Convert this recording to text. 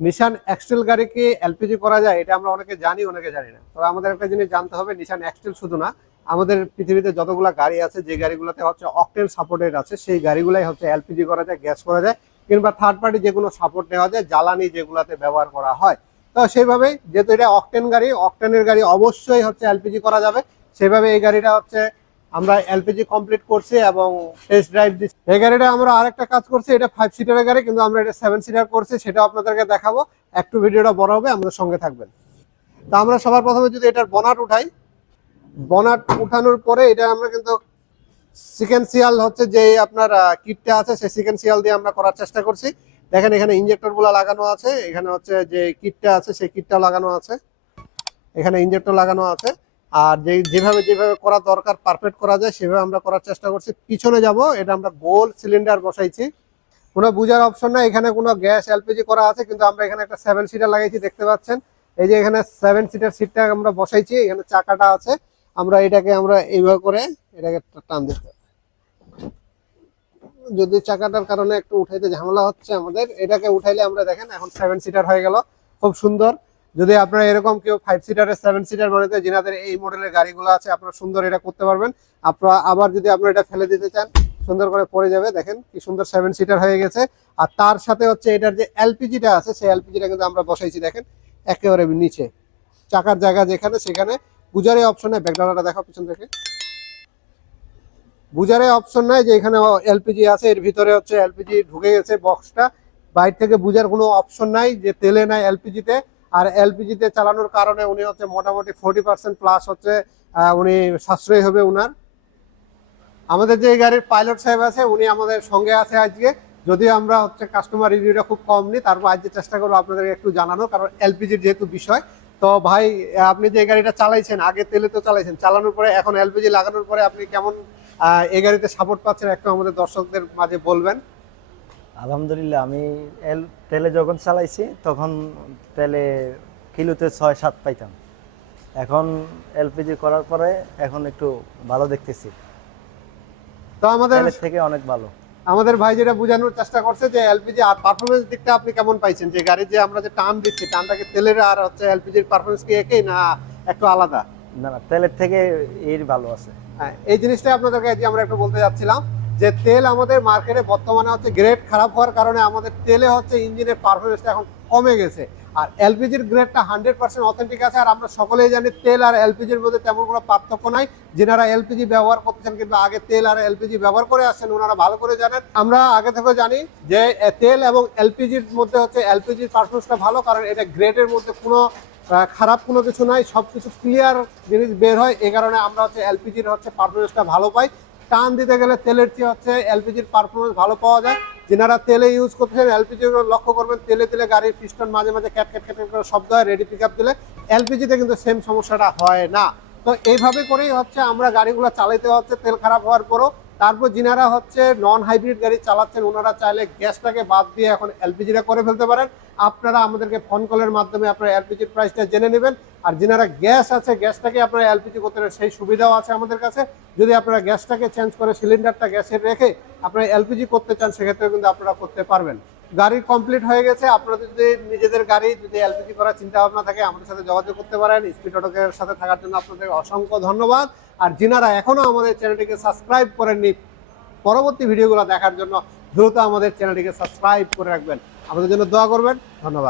নিশান এক্সটেল গাড়ি কি এলপিজি করা যায়, এটা আমরা অনেকে জানি অনেকে জানি না। তবে আমাদের একটা জিনিস জানতে হবে, নিশান এক্সটেল শুধু না, আমাদের পৃথিবীতে যতগুলা গাড়ি আছে, যে গাড়িগুলোতে হচ্ছে অকটেন সাপোর্টেড আছে, সেই গাড়িগুলাই হচ্ছে এলপিজি করা যায়, গ্যাস করা যায়, কিংবা থার্ড পার্টি যে কোনো সাপোর্ট নেওয়া যায়, জ্বালানি যেগুলোতে ব্যবহার করা হয়। তো সেইভাবেই যেহেতু এটা অকটেন গাড়ি, অকটেনের গাড়ি অবশ্যই হচ্ছে এলপিজি করা যাবে। সেভাবে এই গাড়িটা হচ্ছে আমরা এলপিজি কমপ্লিট করছি এবং টেস্ট ড্রাইভ দিচ্ছি। এই গাড়িটা আমরা আরেকটা কাজ করছি, এটা 5 সিটারের গাড়ি, কিন্তু আমরা এটা 7 সিটার করছি, সেটা আপনাদেরকে দেখাবো। একটু ভিডিওটা বড় হবে, আমাদের সঙ্গে থাকবেন। তো আমরা সবার প্রথমে যদি এটার বনাট উঠাই, বনাট উঠানোর পরে এটা আমরা কিন্তু সিকেন্সিয়াল হচ্ছে যে আপনার কিটটা আছে, সেই সিকেন্সিয়াল দিয়ে আমরা করার চেষ্টা করছি। দেখেন এখানে ইঞ্জেক্টর গুলা লাগানো আছে, এখানে হচ্ছে যে কিটটা আছে সেই কিটটা লাগানো আছে, এখানে ইঞ্জেক্টর লাগানো আছে। আর যেভাবে যেভাবে করা দরকার পারফেক্ট করা যায় সেভাবে আমরা করার চেষ্টা করছি। পিছনে যাব, এটা আমরা গোল সিলিন্ডার বসাইছি, কোনো বুঝার অপশন না, এখানে কোনো গ্যাস এলপিজি করা আছে, কিন্তু আমরা এখানে একটা 7 সিটার লাগাইছি, দেখতে পাচ্ছেন। এই যে এখানে 7 সিটার সিটটা আমরা বসাইছি, এখানে চাকাটা আছে, আমরা এটাকে আমরা এইভাবে করে এটাকে টান দিতে, যদি চাকাটার কারণে একটু উঠাইতে ঝামেলা হচ্ছে আমাদের, এটাকে উঠাইলে আমরা দেখেন এখন 7 সিটার হয়ে গেল, খুব সুন্দর। যদি আপনারা এরকম কেউ 5 সিটারের 7 সিটার বানাতে, যিনাদের এই মডেলের গাড়িগুলো আছে, আপনারা সুন্দর এটা করতে পারবেন। আপনারা আবার যদি আপনারা এটা ফেলে দিতে চান, সুন্দর করে পড়ে যাবে। দেখেন কি সুন্দর 7 সিটার হয়ে গেছে। আর তার সাথে হচ্ছে এটার যে এলপিজিটা আছে, সেই এলপিজিটা কিন্তু আমরা বসাইছি, দেখেন একেবারে নিচে চাকার জায়গা যেখানে, সেখানে বুঝারে অপশনে। ব্যাকডালাটা দেখো পিছন থেকে, বুঝারে অপশন নাই যে এখানে এলপিজি আছে, এর ভিতরে হচ্ছে এলপিজি ঢুকে গেছে বক্সটা, বাইরে থেকে বুঝার কোনো অপশন নাই যে তেলে নাই এলপিজিতে। আর এলপিজিতে চালানোর কারণে উনি হচ্ছে মোটামুটি 40% প্লাস হচ্ছে উনি সাশ্রয়ী হবে উনার। আমাদের যে গাড়ির পাইলট সাহেব আছে, উনি আমাদের সঙ্গে আছে আজকে। যদিও আমরা হচ্ছে কাস্টমার রিভিউটা খুব কম নিই, তারপর আজকে চেষ্টা করবো আপনাদেরকে একটু জানানো, কারণ এলপিজির যেহেতু বিষয়। তো ভাই, আপনি যে গাড়িটা চালাইছেন, আগে তেলে তো চালাইছেন, চালানোর পরে এখন এলপিজি লাগানোর পরে আপনি কেমন এই গাড়িতে সাপোর্ট পাচ্ছেন, একটু আমাদের দর্শকদের মাঝে বলবেন। আলহামদুলিল্লাহ, আমি তেলে যখন চালাইছি তখন তেলে কিলোতে 6-7 পাইতাম। এখন এলপিজি করার পরে এখন একটু ভালো দেখতেছি, তো আমাদের থেকে অনেক ভালো। আমাদের ভাই যেটা বোঝানোর চেষ্টা করছে যে এলপিজি আর পারফরমেন্স দিকটা আপনি কেমন পাইছেন, যে গাড়ি যে আমরা যে টান দিচ্ছি, টানটাকে তেলের আর হচ্ছে এলপিজির পারফরমেন্স কি একই না একটু আলাদা? না না, তেলের থেকে এর ভালো আছে। হ্যাঁ, এই জিনিসটা আপনাদেরকে আজকে আমরা একটু বলতে যাচ্ছিলাম, যে তেল আমাদের মার্কেটে বর্তমানে হচ্ছে গ্রেড খারাপ হওয়ার কারণে আমাদের তেলে হচ্ছে ইঞ্জিনের পারফরমেন্সটা এখন কমে গেছে। আর এলপিজির গ্রেডটা 100% অথেন্টিক আছে। আর আমরা সকলেই জানি তেল আর এলপিজির মধ্যে তেমন কোনো পার্থক্য নাই। যারা এলপিজি ব্যবহার করতেছেন, কিন্তু আগে তেল আর এলপিজি ব্যবহার করে আসছেন, ওনারা ভালো করে জানেন। আমরা আগে থেকে জানি যে তেল এবং এলপিজির মধ্যে হচ্ছে এলপিজির পারফরমেন্সটা ভালো, কারণ এটা গ্রেডের মধ্যে কোনো খারাপ কোনো কিছু নাই, সবকিছু ক্লিয়ার জিনিস বের হয়। এই কারণে আমরা হচ্ছে এলপিজির হচ্ছে পারফরমেন্সটা ভালো পাই। টান দিতে গেলে তেলের চেয়ে হচ্ছে এলপিজির পারফরমেন্স ভালো পাওয়া যায়। যেনারা তেলে ইউজ করতেছেন, এলপিজি লক্ষ্য করবেন, তেলে তেলে গাড়ির পিস্টন মাঝে মাঝে ক্যাট ক্যাট ক্যাট করে শব্দ হয়, রেডি পিক আপ দিলে। এলপিজিতে কিন্তু সেম সমস্যাটা হয় না। তো এইভাবে করেই হচ্ছে আমরা গাড়িগুলো চালাইতে হচ্ছে তেল খারাপ হওয়ার পরও। তারপর যিনারা হচ্ছে নন হাইব্রিড গাড়ি চালাচ্ছেন, ওনারা চাইলে গ্যাসটাকে বাদ দিয়ে এখন এলপিজিটা করে ফেলতে পারেন। আপনারা আমাদেরকে ফোন কলের মাধ্যমে আপনারা এলপিজির প্রাইসটা জেনে নেবেন। আর যিনারা গ্যাস আছে, গ্যাসটাকে আপনারা এলপিজি করতে পারেন, সেই সুবিধাও আছে আমাদের কাছে। যদি আপনারা গ্যাসটাকে চেঞ্জ করে সিলিন্ডারটা গ্যাসের রেখে আপনারা এলপিজি করতে চান, সেক্ষেত্রে কিন্তু আপনারা করতে পারবেন। গাড়ি কমপ্লিট হয়ে গেছে। আপনাদের যদি নিজেদের গাড়ি যদি এলপিজি করার চিন্তা ভাবনা থাকে, আমাদের সাথে যোগাযোগ করতে পারেন। স্পিড অটোকের সাথে থাকার জন্য আপনাদের অসংখ্য ধন্যবাদ। আর যিনারা এখনো আমাদের চ্যানেলটিকে সাবস্ক্রাইব করেননি, পরবর্তী ভিডিওগুলো দেখার জন্য দ্রুত আমাদের চ্যানেলটিকে সাবস্ক্রাইব করে রাখবেন। আমাদের জন্য দোয়া করবেন। ধন্যবাদ।